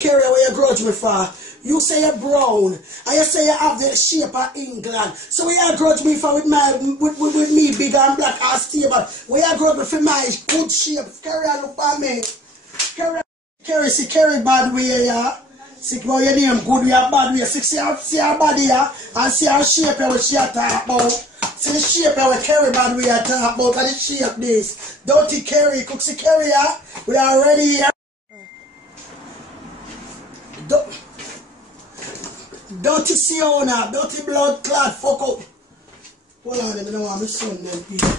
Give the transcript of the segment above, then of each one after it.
Carry away your grudge me for. You say you're brown, and you say you have the shape of England. So where you grudge me for with me big and black and stable? Where you grudge me for my good shape? Carry on look for me. Carry bad way, yeah. See how your name good way, bad way. See her body, yeah, and see her shape what she talk about. See the shape what carry bad way talk about, and the shape this. Dirty carry, cook see carry, yeah. We are ready. Dirty Siona, dirty blood clot, fuck up. Hold on, let me know what my son then, people.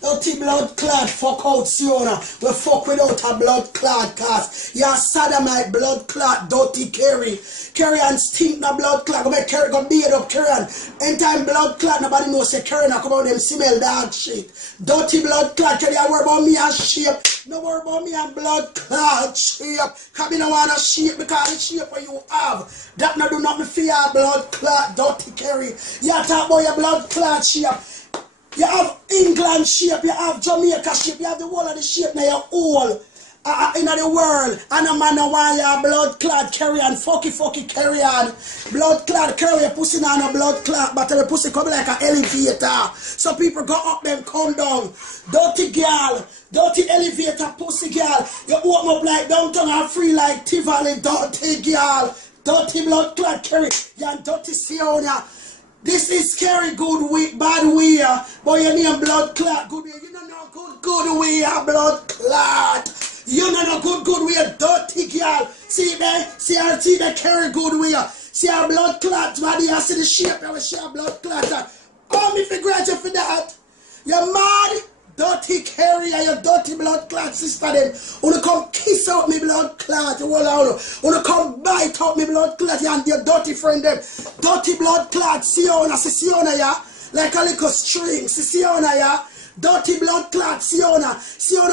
Dirty blood clot, fuck out Siona. We fuck without a blood clot, cause you're sodomite blood clot, dirty Kerry. Kerry and stink the blood clot. Go make Kerry, go beat up Kerry. Anytime blood clot, nobody knows say Kerry not come out them smell dog shit. Dirty blood clot, Kerry, I worry about me and shape. No worry about me and blood clot shape. Cause me no want to shape because the shape what you have. That no do nothing for your blood clot, dirty Kerry. You talk about your blood clot shape. You have England shape, you have Jamaica shape, you have the whole of the shape now you're all in the world. And a man no want your blood clot carry on, fucky carry on. Blood clot carry your pussy on a blood clot, but the pussy come like an elevator. So people go up them, come down. Dirty girl, dirty elevator pussy girl. You open up like downtown and free like Tivoli, dirty girl. Dirty blood clot carry, you're dirty Siona. This is scary good way, bad way, but you name blood clot good way. You don't know good way, blood clot. You don't know good way, dirty girl. See her teeth carry good way. See her blood clot, body, I see the shape, I will share blood clot. Come if you graduate for that. You're mad? Dirty carrier, your dirty blood clot sister them. Wanna come kiss out me blood clot, wanna come bite out me blood clot and your dirty friend them. Dirty blood clot, Siona, see Siona ya, like a little string, see Siona ya. Dirty blood clot, Siona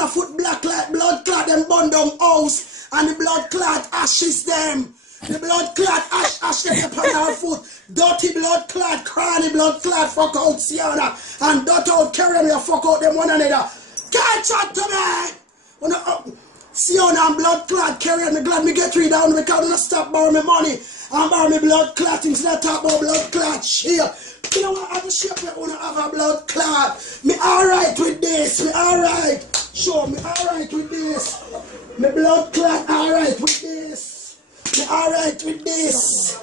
foot black like blood clot, them bun down house, and the blood clot ashes them. The blood clot ash them upon our foot. Dirty blood clot, cranny blood clot, fuck out Siona. And dirty out carry me, fuck out them one another. Can't chat to me! Siona and blood clot carry me, glad me get rid down because I don't stop borrow me money. And borrow me blood clot, things that talk about blood clot shit. You know what, I have a shape where I wanna have a blood clot. Me alright with this, me alright. Sure, me alright with this. Me blood clot alright with this. Me alright with this.